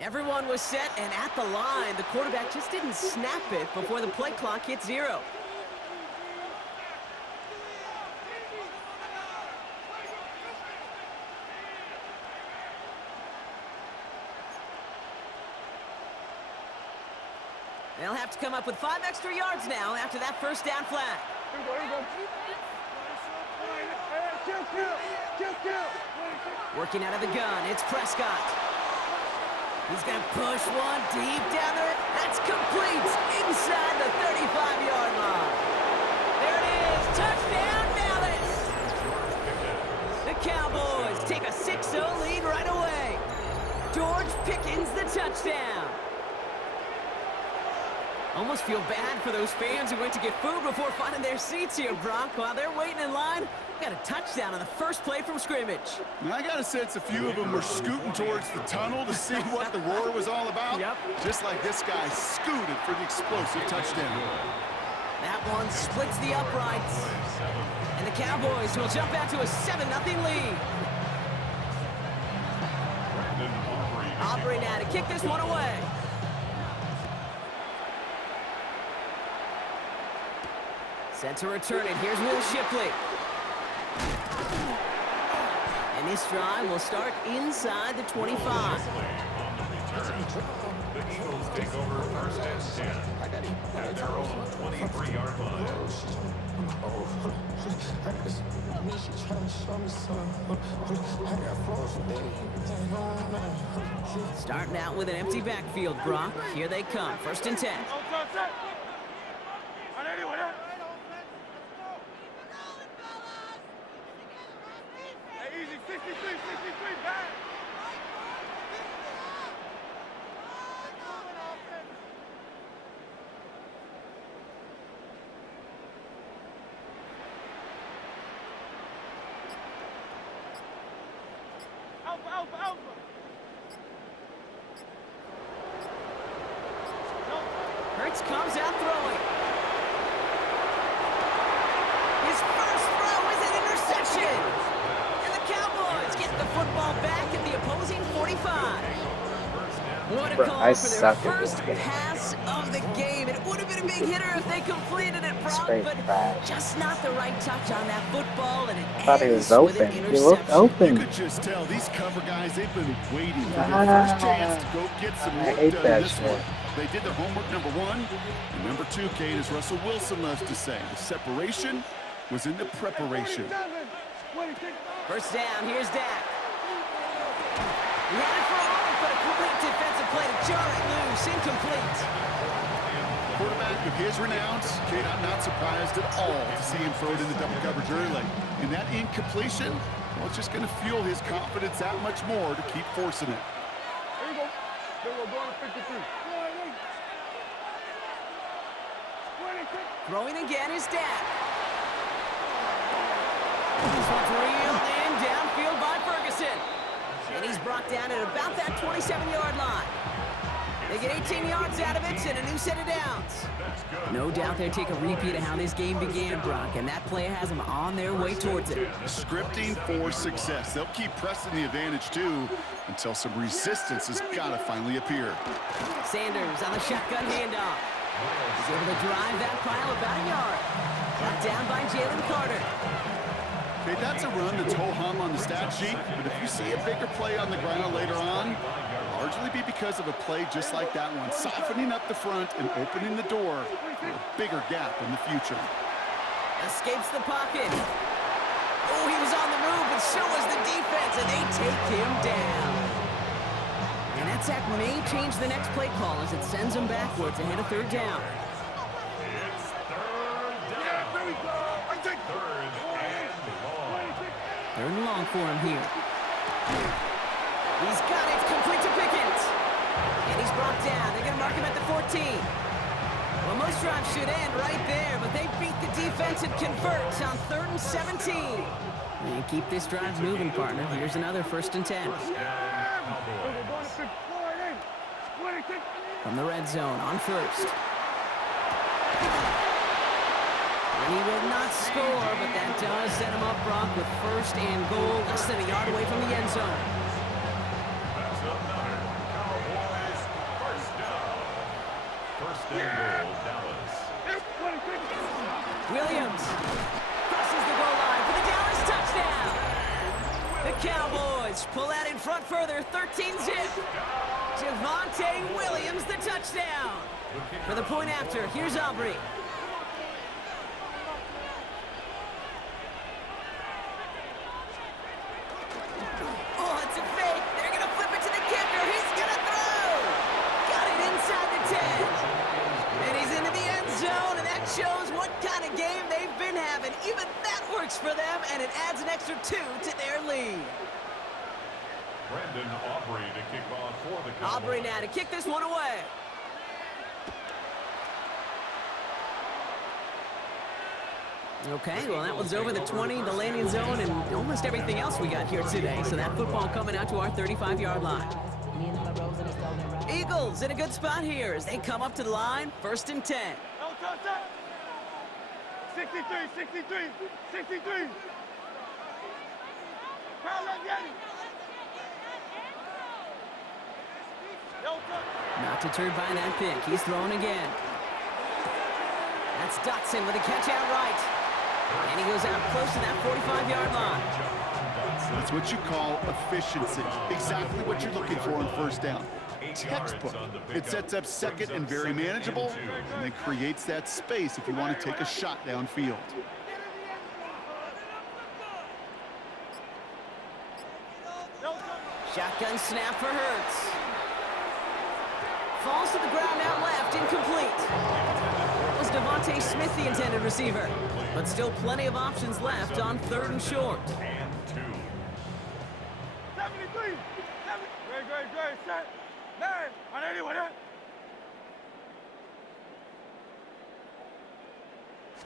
Everyone was set and at the line. The quarterback just didn't snap it before the play clock hit 0. They'll have to come up with 5 extra yards now after that first down flag. Working out of the gun, it's Prescott. He's going to push one deep down there. That's complete inside the 35-yard line. There it is. Touchdown, Dallas. The Cowboys take a 6-0 lead right away. George Pickens the touchdown. Almost feel bad for those fans who went to get food before finding their seats here, Brock. While they're waiting in line, got a touchdown on the first play from scrimmage. I got a sense a few of them were scooting towards the tunnel to see what the roar was all about. Yep. Just like this guy scooted for the explosive touchdown. That one splits the uprights. And the Cowboys will jump out to a 7-0 lead. Aubrey now to kick this one away. Set to return it. Here's Will Shipley. And this drive will start inside the 25. The Eagles take over first and 10 at their own 23-yard line. Starting out with an empty backfield, Brock. Here they come. First and 10. Hurts comes out throwing. His first throw is an interception. And the Cowboys get the football back at the opposing 45. What a call for their first pass of the game. It would have been a big hitter if they completed it, Brock, but just not the right touch on that football, and it thought he was open. He looked open. You could just tell these cover guys, they've been waiting for their first chance to go get some work done in this one. They did their homework, number one. And number two, Kate, as Russell Wilson loves to say, the separation was in the preparation. First down, here's Dak. He had it for all, but a complete defensive play to jar it loose, incomplete. Quarterback of his renown, Kate, I'm not surprised at all to see him throw it in the double coverage early. And that incompletion, well, it's just going to fuel his confidence that much more to keep forcing it. There you go. There we go. Going to 53. Throwing again is Dak. This one's reeled in downfield by Ferguson. And he's brought down at about that 27-yard line. They get 18 yards out of it and a new set of downs. No doubt they take a repeat of how this game began, Brock, and that play has them on their way towards it. Scripting for success. They'll keep pressing the advantage, too, until some resistance has got to finally appear. Sanders on the shotgun handoff. He's able to drive that pile about a yard. Brought down by Jalen Carter. Okay, that's a run that's ho-hum on the stat sheet, but if you see a bigger play on the ground later on, it'll largely be because of a play just like that one, softening up the front and opening the door for a bigger gap in the future. Escapes the pocket. Oh, he was on the move, but so was the defense, and they take him down. And that sack may change the next play call as it sends him backwards ahead of third down. It's third down. Third and long for him here. He's got it. Complete to Pickens. And he's brought down. They're going to mark him at the 14. Well, most drives should end right there, but they beat the defense and convert on 3rd and 17. And keep this drive moving, partner. Here's another 1st and 10. From the red zone on first. And he will not score, but that does set him up, Brock, with 1st and goal, less than a yard away from the end zone. That's another Cowboy and goal, Dallas. Williams crosses the goal line for the Dallas touchdown. The Cowboys pull out in front further, 13-zip. Javonte Williams, the touchdown. For the point after, here's Aubrey. Oh, it's a fake. They're going to flip it to the kicker. He's going to throw. Got it inside the 10. And he's into the end zone, and that shows what kind of game they've been having. Even that works for them, and it adds an extra 2 to their lead. Brandon Aubrey to kick off for the Cowboys. Aubrey now to kick this one away. Okay, well, that one's over the 20, the landing zone, and almost everything else we got here today. So that football coming out to our 35-yard line. Eagles in a good spot here as they come up to the line, 1st and 10. 63, 63, 63. Not deterred by that pick. He's throwing again. That's Dotson with a catch out right. And he goes out close to that 45-yard line. That's what you call efficiency. Exactly what you're looking for on first down. Textbook. It sets up second and very manageable, and then creates that space if you want to take a shot downfield. Shotgun snap for Hurts. Falls to the ground out left, incomplete. That was Devontae Smith, the intended receiver. But still plenty of options left on 3rd and short. And 2. 73, 7. Great, set. 9, on anyone,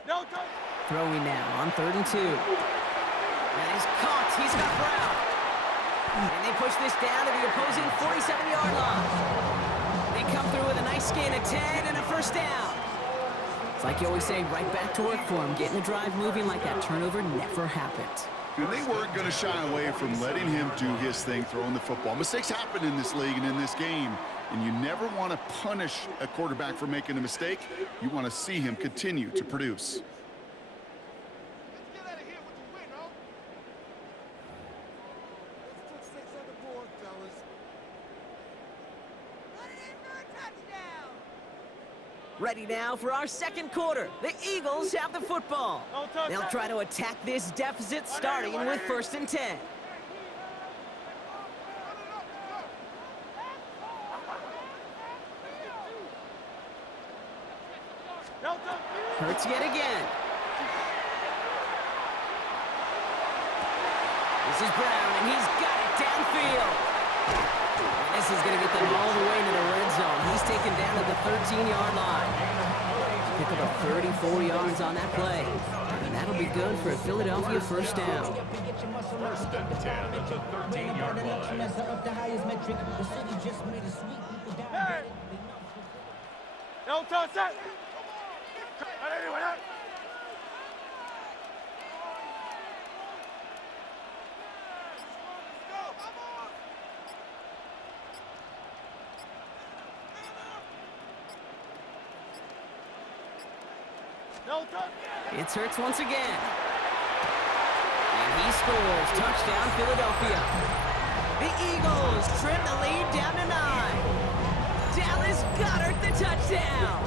No touch. Throwing now on 3rd and 2. And he's caught. He's got Brown. And they push this down to the opposing 47-yard line. They come through with a nice gain of 10 and a 1st down. It's like you always say, right back to work for him. Getting the drive moving like that turnover never happened. And they weren't going to shy away from letting him do his thing, throwing the football. Mistakes happen in this league and in this game, and you never want to punish a quarterback for making a mistake. You want to see him continue to produce. Ready now for our 2nd quarter. The Eagles have the football. They'll try to attack this deficit starting with 1st and 10. Hurts yet again. This is Brown, and he's got it downfield. And this is going to get them all the way into the red zone. He's taken down at the 13-yard line. Pick up a 34 yards on that play. And that'll be good for a Philadelphia 1st down. 1st and 10 at the 13-yard line. No touch, set. On anyone, It's Hurts once again. And he scores. Touchdown, Philadelphia. The Eagles trim the lead down to 9. Dallas Goedert, the touchdown.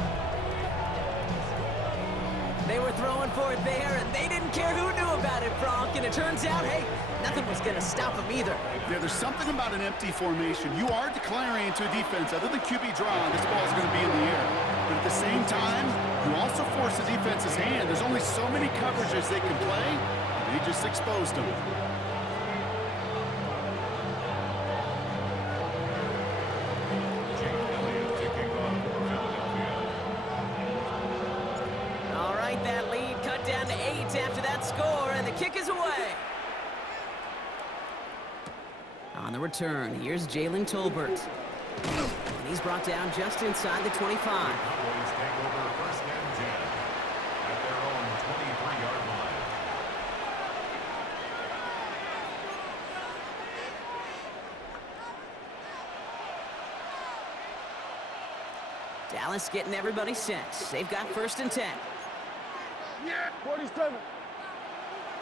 They were throwing for it there, and they didn't care who knew about it, Bronk. And it turns out, hey, nothing was going to stop them either. Yeah, there's something about an empty formation. You are declaring to a defense, other than QB draw, this ball is going to be in the air. But at the same time, you also force the defense's hand. There's only so many coverages they can play, and they just exposed them. All right, that lead cut down to 8 after that score, and the kick is away. On the return, here's Jalen Tolbert. And he's brought down just inside the 25. Cowboys take over 1st and 10 at their own 23-yard line. Dallas getting everybody set. They've got 1st and 10. Yeah. 47.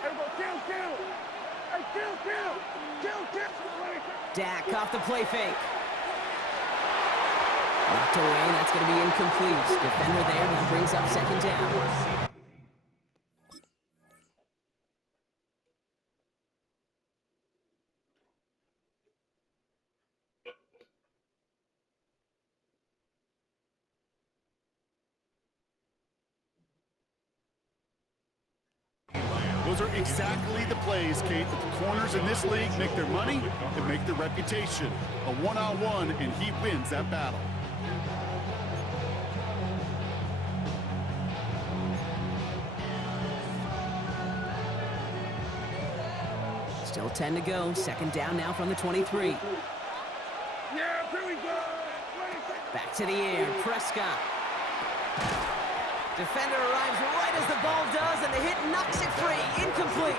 Everybody, kill. Hey, kill. Dak off the play fake. Knocked away, that's going to be incomplete. Defender there, that brings up 2nd down. Those are exactly the plays, Kate, that the corners in this league make their money and make their reputation. A one-on-one, and he wins that battle. Still 10 to go. 2nd down now from the 23. Yeah, here we go. Back to the air. Prescott. Defender arrives right as the ball does, and the hit knocks it free. Incomplete.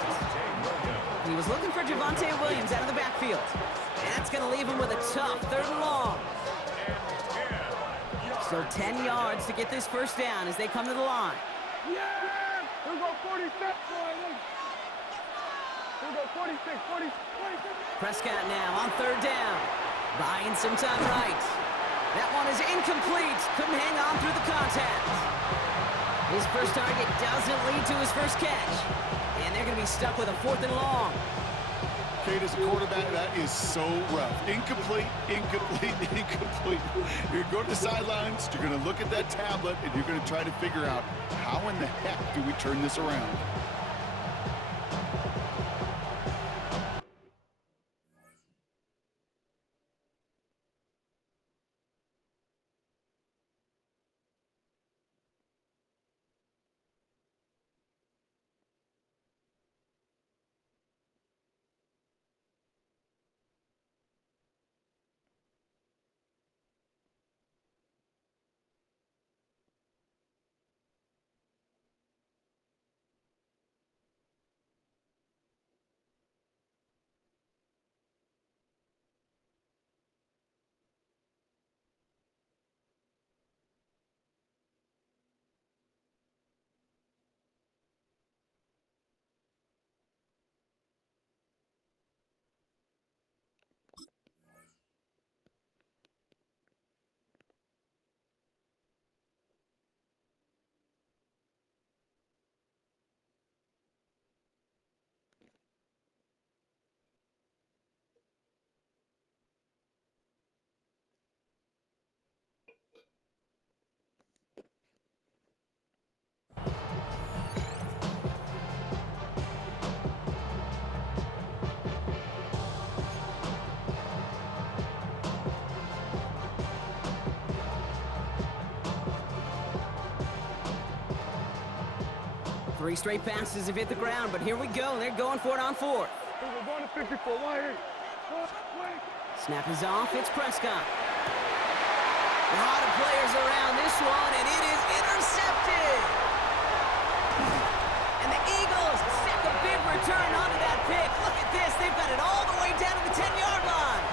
He was looking for Javonte Williams out of the backfield. And that's going to leave him with a tough 3rd and long. So 10 yards to get this 1st down as they come to the line. Yeah! Here we go, 46. Here we go, 46. Prescott now on 3rd down. Buying some time right. That one is incomplete. Couldn't hang on through the contact. His first target doesn't lead to his first catch. And they're going to be stuck with a 4th and long. Kate, as a quarterback, that is so rough. Incomplete. You're going to go to the sidelines, you're going to look at that tablet, and you're going to try to figure out how in the heck do we turn this around. Three straight passes have hit the ground, but here we go. They're going for it on 4th. We're going to 54. Snap is off. It's Prescott. A lot of players around this one, and it is intercepted. And the Eagles stick a big return onto that pick. Look at this. They've got it all the way down to the 10-yard line.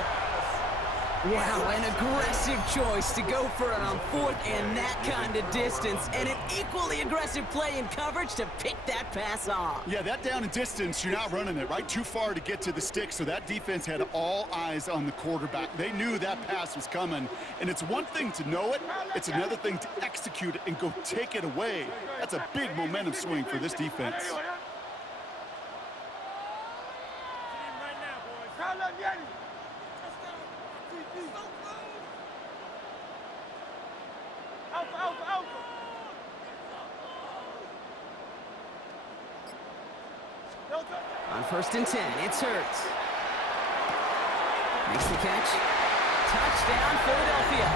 Wow, an aggressive choice to go for it on 4th and that kind of distance, and an equally aggressive play in coverage to pick that pass off. Yeah, that down and distance, you're not running it, right? Too far to get to the stick, so that defense had all eyes on the quarterback. They knew that pass was coming, and it's one thing to know it, it's another thing to execute it and go take it away. That's a big momentum swing for this defense. On 1st and 10, it's Hurts. Makes the catch. Touchdown, Philadelphia.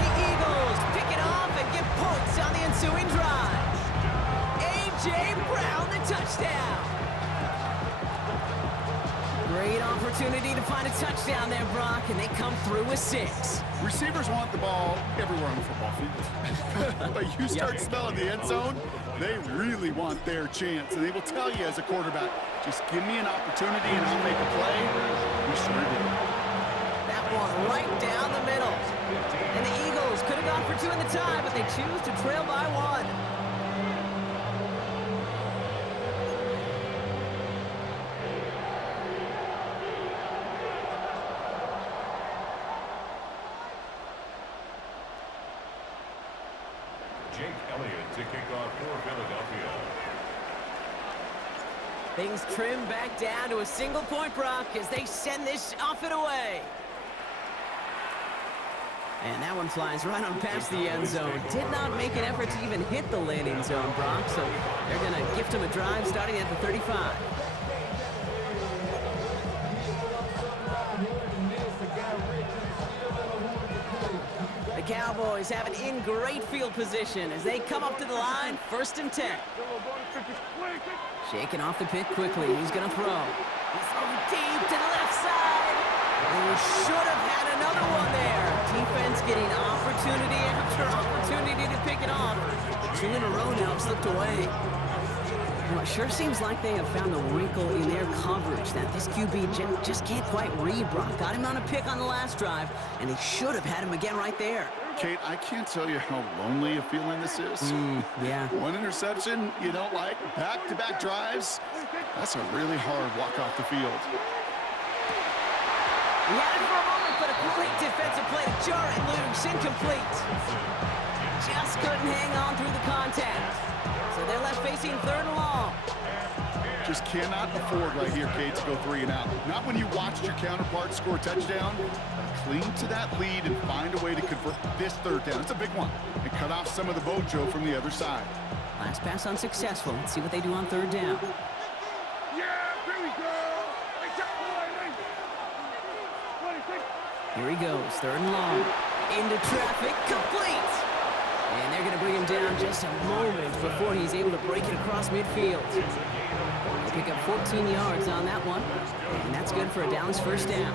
The Eagles pick it off and get points on the ensuing drive. A.J. Brown, the touchdown. Great opportunity to find a touchdown there, Brock, and they come through with 6. Receivers want the ball everywhere on the football field. But you start smelling the end zone, they really want their chance. And they will tell you as a quarterback, just give me an opportunity and I'll make a play. We sure did. That one right down the middle. And the Eagles could have gone for 2 in the tie, but they choose to trail by 1. Jake Elliott to kick off for Philadelphia. Things trim back down to a single point, Brock, as they send this off and away. And that one flies right on past the end zone. Did not make an effort to even hit the landing zone, Brock, so they're going to gift him a drive starting at the 35. The Cowboys have it in great field position as they come up to the line, 1st and 10. Shaking off the pick quickly. He's going to throw. He's throwing deep to the left side. And he should have had another one there. Defense getting opportunity after opportunity to pick it off. 2 in a row now slipped away. Well, it sure seems like they have found the wrinkle in their coverage that this QB just can't quite read, Brock. Got him on a pick on the last drive, and he should have had him again right there. Kate, I can't tell you how lonely a feeling this is. Yeah. 1 interception you don't like, back-to-back drives. That's a really hard walk off the field. He had it for a moment, but a great defensive play to jar it loose. Incomplete. Just couldn't hang on through the contact. So they're left facing 3rd and long. Just cannot afford right here, Kate, to go 3 and out. Not when you watched your counterpart score a touchdown. Cling to that lead and find a way to convert this 3rd down. It's a big one. And cut off some of the mojo from the other side. Last pass unsuccessful. Let's see what they do on 3rd down. Here he goes, 3rd and long. Into traffic, complete! And they're going to bring him down just a moment before he's able to break it across midfield. They pick up 14 yards on that one, and that's good for a Dallas 1st down.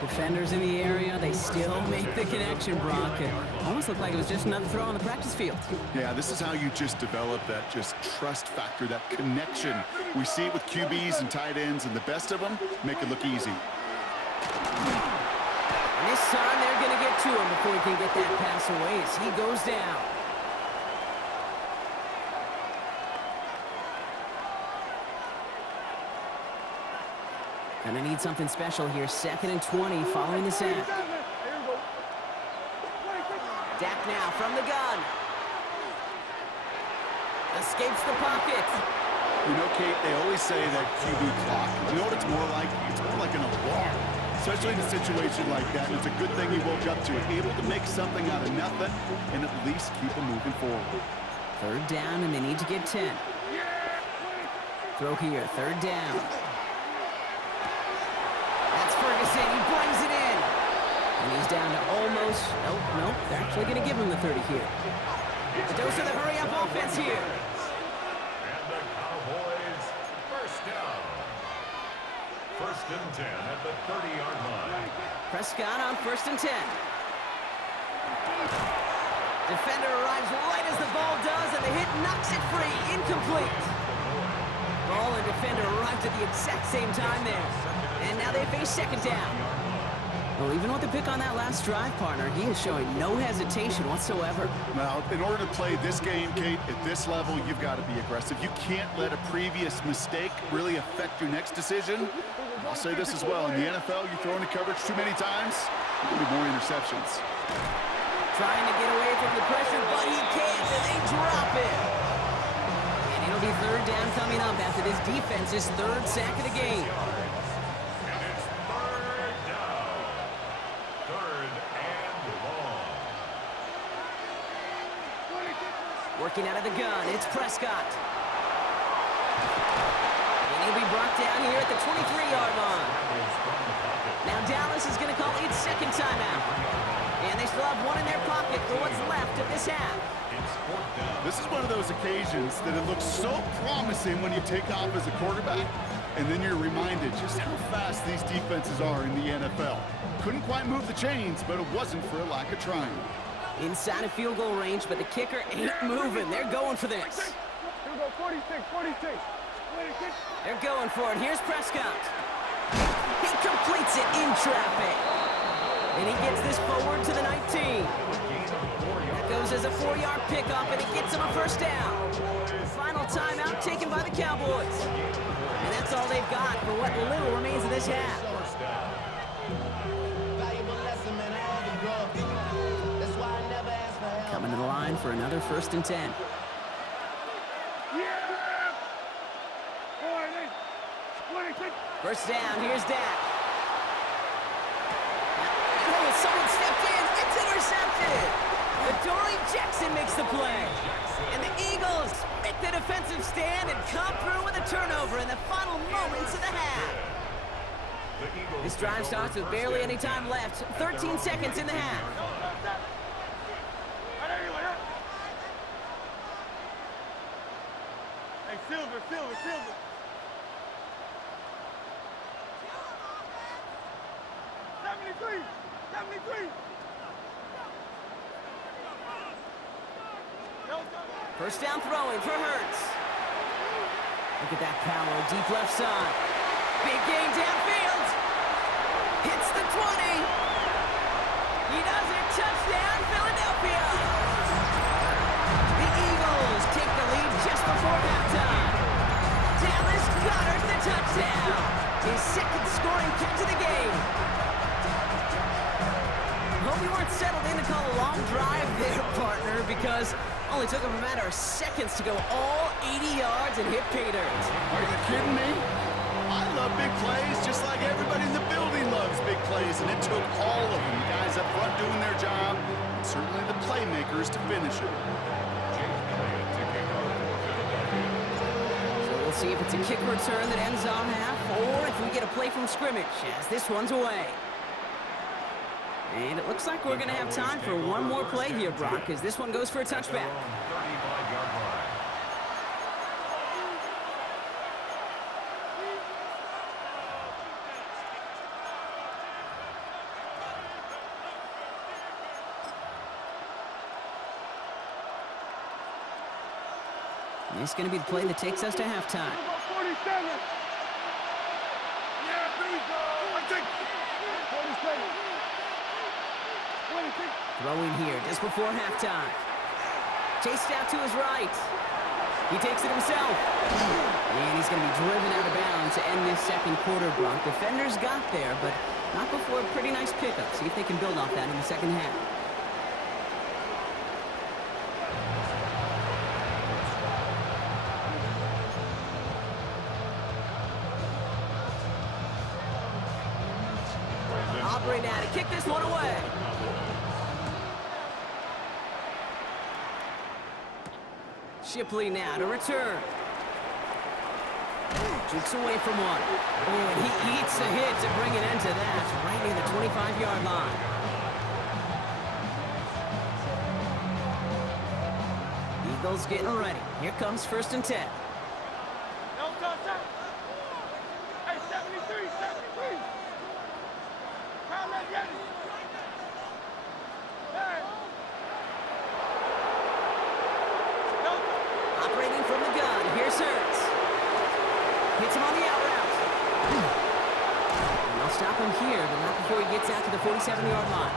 Defenders in the area, they still make the connection, Brock. It almost looked like it was just another throw on the practice field. Yeah, this is how you just develop that just trust factor, that connection. We see it with QBs and tight ends, and the best of them make it look easy. And this time they're going to get to him before he can get that pass away as he goes down. Gonna need something special here. 2nd and 20 following the sack. Dak now from the gun. Escapes the pocket. You know, Kate, they always say that QB clock. You know what it's more like? It's more like an alarm. Especially in a situation like that. It's a good thing he woke up to it. Able to make something out of nothing and at least keep him moving forward. 3rd down, and they need to get 10. Throw here, 3rd down. That's Ferguson. He brings it in. And he's down to almost... Nope. They're actually going to give him the 30 here. A dose of the hurry-up offense here. And the Cowboys, 1st down. 1st and 10 at the 30-yard line. Prescott on 1st and 10. Defender arrives right as the ball does, and the hit knocks it free. Incomplete. Ball and defender arrived at the exact same time there. And now they face 2nd down. Well, even with the pick on that last drive, partner, he is showing no hesitation whatsoever. Now, in order to play this game, Kate, at this level, you've got to be aggressive. You can't let a previous mistake really affect your next decision. I'll say this as well. In the NFL, you throw into coverage too many times, there'll be more interceptions. Trying to get away from the pressure, but he can't, and they drop it. And it'll be 3rd down coming up after this defense's 3rd sack of the game. And it's 3rd down. 3rd and long. Working out of the gun, it's Prescott. And he'll be brought down here at the 23-yard line. Now Dallas is going to call its 2nd timeout. And they still have 1 in their pocket for what's left of this half. This is one of those occasions that it looks so promising when you take off as a quarterback, and then you're reminded just how fast these defenses are in the NFL. Couldn't quite move the chains, but it wasn't for a lack of trying. Inside of field goal range, but the kicker ain't moving. They're going for this. Here we go, 46. They're going for it. Here's Prescott. He completes it in traffic. And he gets this forward to the 19. That goes as a 4-yard pickup, and it gets him a first down. Final timeout taken by the Cowboys. And that's all they've got for what little remains of this half. Coming to the line for another 1st and 10. First down, here's Dak. Oh, someone stepped in. It's intercepted. Adoree Jackson makes the play. And the Eagles make the defensive stand and come through with a turnover in the final moments of the half. This drive starts with barely any time left. 13 seconds in the half. Hey, Silver. 73. First down throwing for Hurts. Look at that power, deep left side. Big gain downfield. Hits the 20. He does it. Touchdown, Philadelphia. The Eagles take the lead just before halftime. Dallas Goedert the touchdown. His 2nd scoring catch of the game. Hope you weren't settled in to call a long drive there, partner, because only took him a matter of seconds to go all 80 yards and hit pay dirt. Are you kidding me? I love big plays just like everybody in the building loves big plays, and it took all of them, the guys up front doing their job, and certainly the playmakers to finish it. So we'll see if it's a kick return that ends our half, or if we get a play from scrimmage, as this one's away. And it looks like we're going to have time for one more play here, Brock, as this one goes for a touchback. And it's going to be the play that takes us to halftime. 47. Yeah, please, I think 47. Throwing here just before halftime. Chased out to his right. He takes it himself. And he's going to be driven out of bounds to end this 2nd quarter, Brock. Defenders got there, but not before a pretty nice pickup. See if they can build off that in the 2nd half. Aubrey now to kick this one away. Shipley now to return. Jukes away from one. Oh, and he eats a hit to bring an end to that, right near the 25-yard line. Eagles getting ready. Here comes 1st and 10. No touchdown. Hey, 73. How let's get it. Hey. Operating from the gun. Here's Hurts. Hits him on the out route. And they'll stop him here, but not before he gets out to the 47-yard line.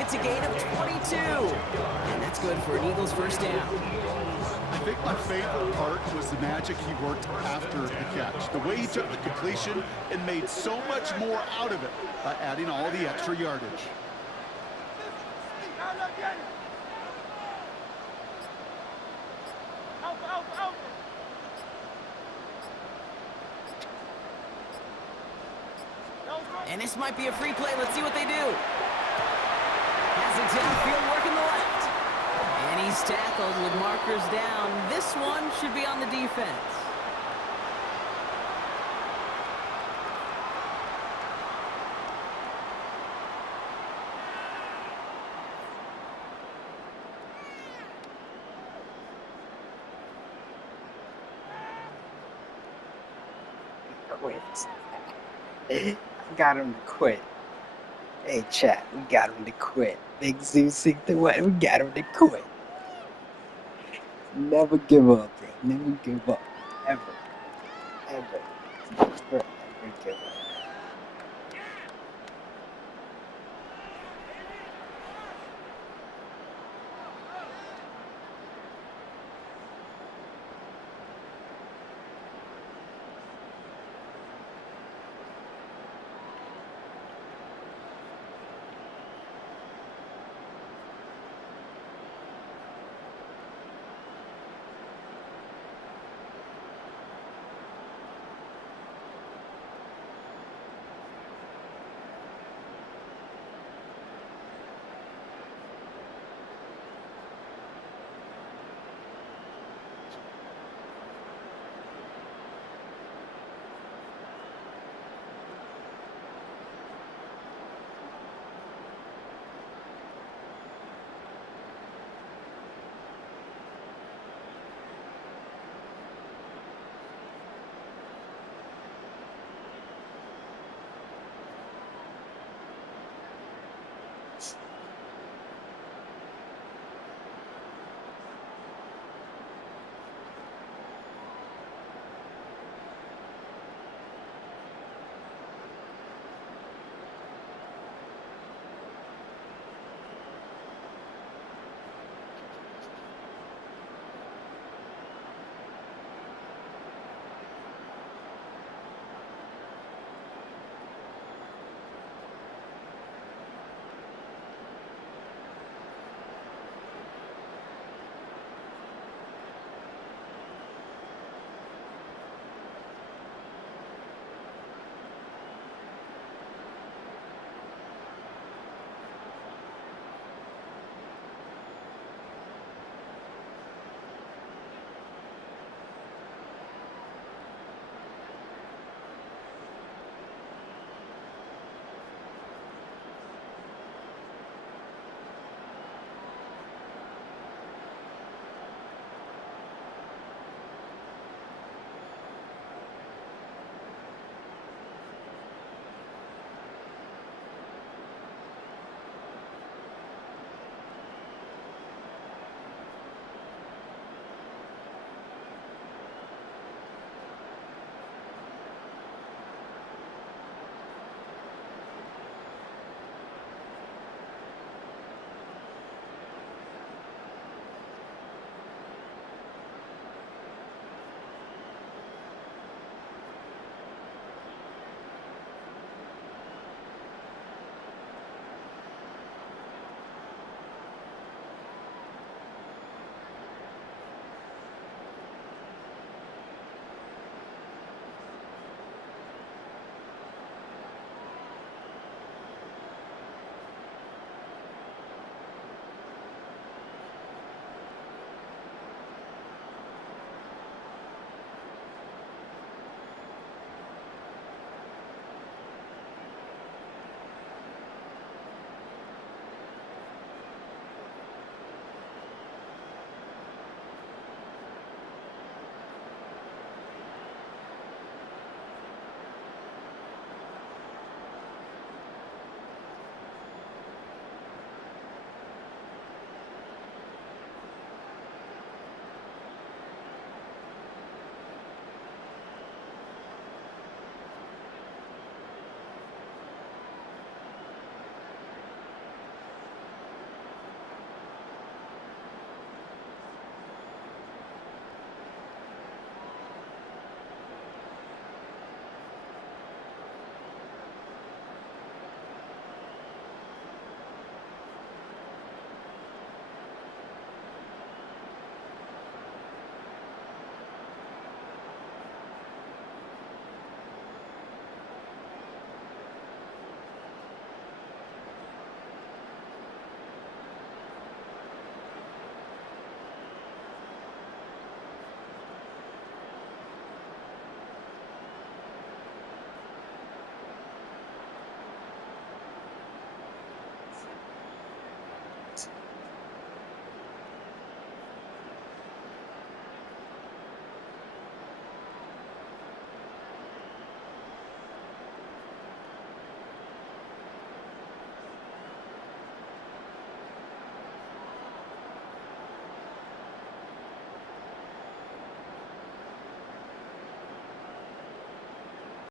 It's a gain of 22. And that's good for an Eagles 1st down. I think my favorite part was the magic he worked after the catch. The way he took the completion and made so much more out of it by adding all the extra yardage. Now let's get it. Out. And this might be a free play. Let's see what they do. Has it downfield, working the left. And he's tackled with markers down. This one should be on the defense. Quit. I got him to quit. Hey, chat, we got him to quit. Big Zeus 61, we got him to quit. Never give up, bro. Never give up. Ever. Never give up.